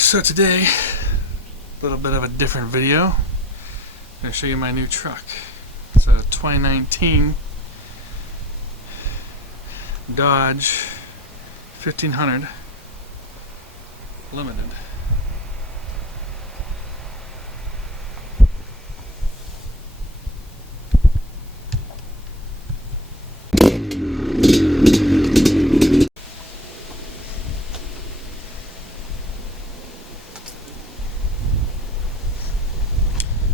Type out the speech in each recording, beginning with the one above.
So today, a little bit of a different video. I'm going to show you my new truck. It's a 2019 Dodge 1500 Limited.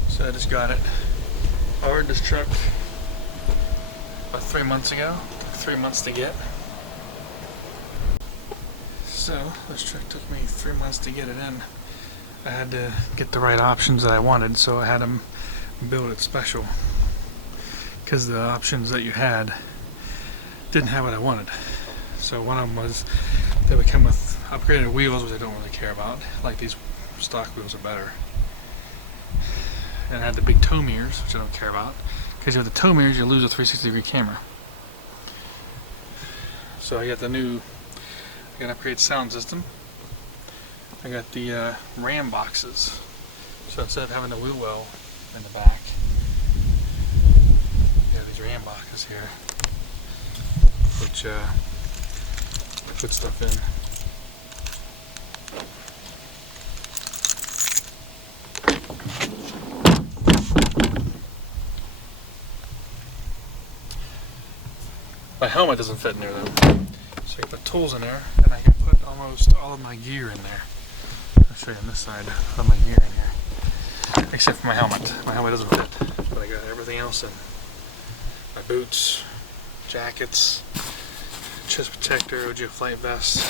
So I just got it. I ordered this truck about 3 months ago. It took 3 months to get. So this truck took me 3 months to get it in. I had to get the right options that I wanted, so I had them build it special. Because the options that you had didn't have what I wanted. So one of them was they would come with upgraded wheels, which I don't really care about. Like these stock wheels are better. And I had the big tow mirrors, which I don't care about, because with the tow mirrors you lose a 360-degree camera. So I got the new, I got an upgraded sound system. I got the ram boxes. So instead of having the wheel well in the back, you have these ram boxes here, which put stuff in. My helmet doesn't fit in there though, so I can put tools in there, and I can put almost all of my gear in there. I'll show you on this side, all my gear in here, except for my helmet. My helmet doesn't fit, but I got everything else in. My boots, jackets, chest protector, OG flight vest.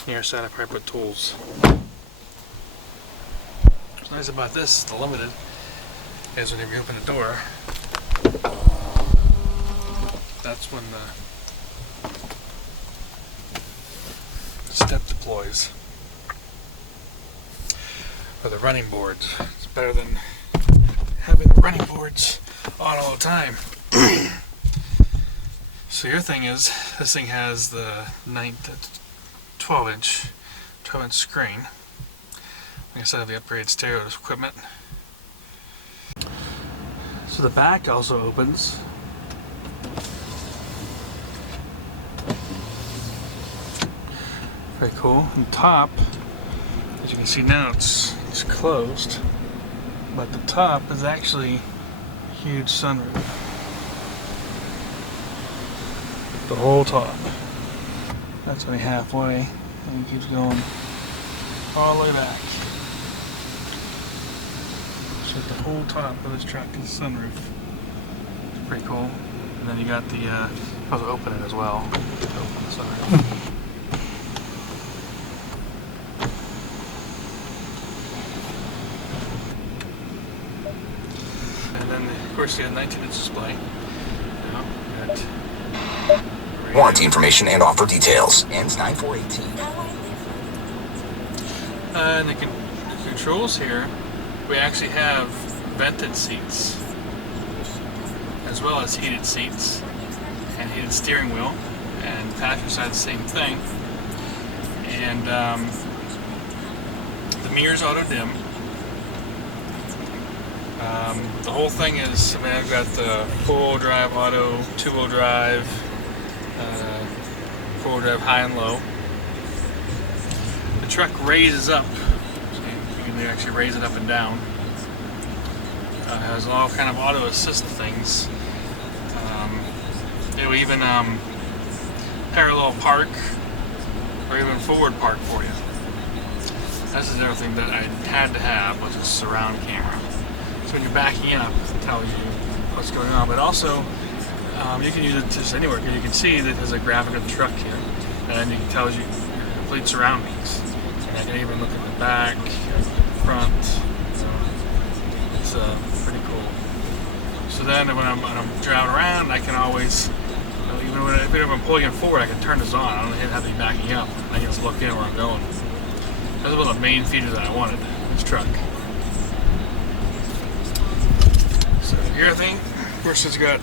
On the other side I probably put tools. What's nice about this, the Limited, is whenever you open the door, that's when the step deploys. Or the running boards. It's better than having the running boards on all the time. So your thing is, this thing has the 12-inch screen. Like I said, I have the upgraded stereo equipment. So the back also opens. Very cool. On top, as you can see now, it's closed, but the top is actually a huge sunroof. The whole top. That's only halfway, and it keeps going all the way back. So the whole top of this truck is sunroof. It's pretty cool. And then you got the, I'll open it as well. Open the sunroof. And then, of course, you have a 19-inch display. Now, warranty information and offer details. Ends 9/4/18. And the controls here, we actually have vented seats, as well as heated seats, and heated steering wheel, and passenger side the same thing. And the mirrors auto dim. The whole thing is, I mean, I've got the 4-wheel drive auto, 2-wheel drive, 4-wheel drive high and low. The truck raises up, so you can actually raise it up and down. It has all kind of auto assist things. It will even parallel park or even forward park for you. This is everything that I had to have, which is surround camera. So when you're backing up, it tells you what's going on. But also, you can use it just anywhere, because you can see that there's a graphic of the truck here, and then it tells you your complete surroundings. And I can even look at the back, the front. So it's pretty cool. So then when I'm driving around, I can always, even if I'm pulling it forward, I can turn this on. I don't have to be backing up. I can just look in where I'm going. That's one of the main features that I wanted in this truck. So here, thing, of course, it's got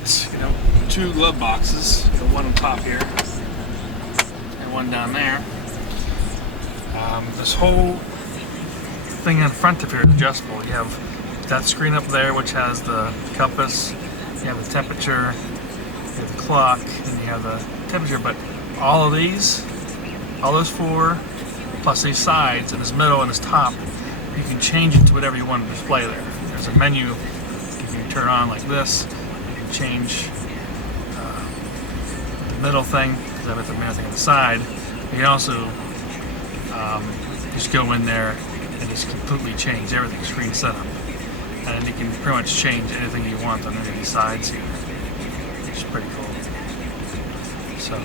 2 glove boxes. One on top here and one down there. This whole thing in front of here is adjustable. You have that screen up there which has the compass, you have the temperature, you have the clock, and you have the temperature, but all of these, all those four, plus these sides, and this middle and this top, you can change it to whatever you want to display there. There's a menu you can turn on like this. You can change the middle thing, because I've got the middle thing on the side. You can also just go in there and just completely change everything, screen setup. And you can pretty much change anything you want on any of these sides here, which is pretty cool. So,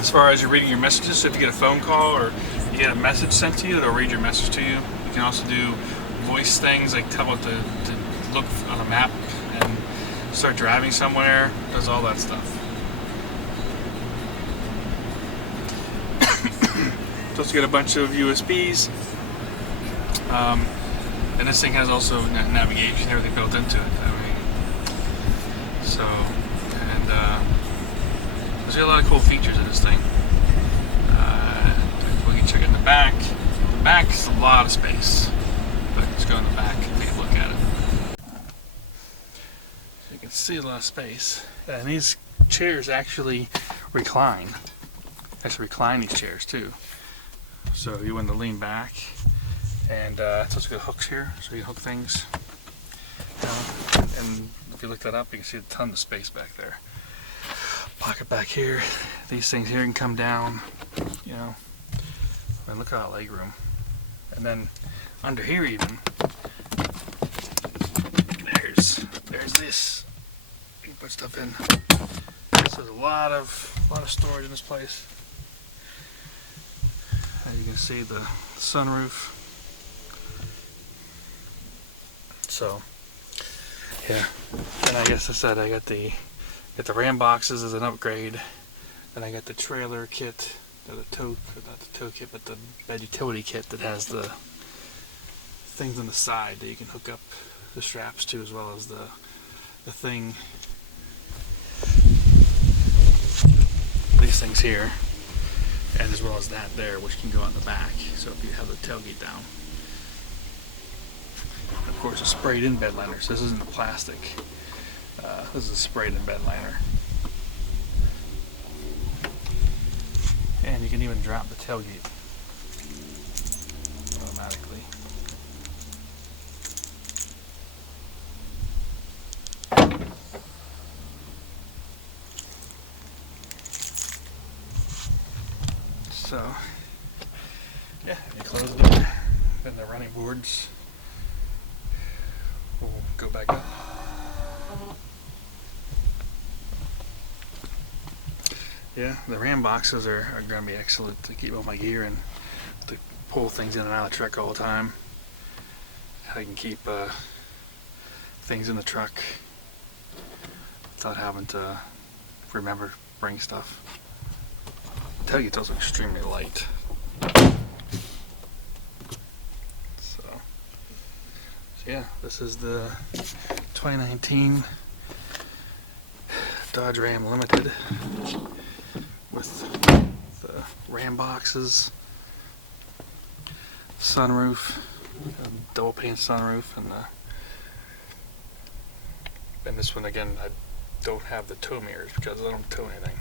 as far as you're reading your messages, so if you get a phone call or you get a message sent to you, it'll read your message to you. You can also do voice things, like tell it to look on a map and start driving somewhere. It does all that stuff. It's also got a bunch of USBs. And this thing has also navigation and everything built into it. So, and there's a lot of cool features in this thing. We can check it in the back. The back is a lot of space, but let's go in the back and take a look at it. So you can see a lot of space, and these chairs actually recline. Actually recline these chairs too. So you want to lean back. And it's also got hooks here, so you can hook things. And if you look that up, you can see a ton of space back there. Pocket back here. These things here can come down. You know, and look at that leg room. And then under here even, there's this. You can put stuff in. So there's a lot of storage in this place. As you can see, the sunroof. So, yeah, and I guess I said I got the Ram boxes as an upgrade. Then I got the trailer kit, not the tow kit, but the bed utility kit that has the things on the side that you can hook up the straps to, as well as the thing, these things here, and as well as that there, which can go on the back. So if you have the tailgate down. Of course, a sprayed-in bed liner, so this isn't a plastic. This is a sprayed-in bed liner. And you can even drop the tailgate automatically. So, yeah, you close the door, then the running boards will go back up. Yeah, the Ram boxes are going to be excellent to keep all my gear and to pull things in and out of the truck all the time. I can keep things in the truck without having to remember to bring stuff. The tailgate's also extremely light. So yeah, this is the 2019 Dodge Ram Limited with the Ram boxes, sunroof, double pane sunroof, and this one again I don't have the tow mirrors because I don't tow anything.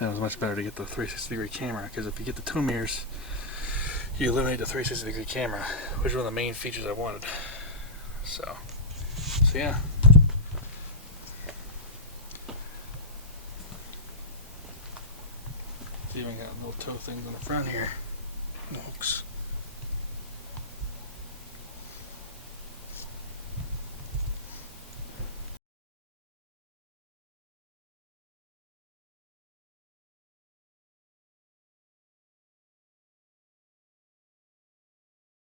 And it was much better to get the 360-degree camera, because if you get the tow mirrors, you eliminate the 360-degree camera, which is one of the main features I wanted. So yeah. It's even got little tow things on the front here. Hooks.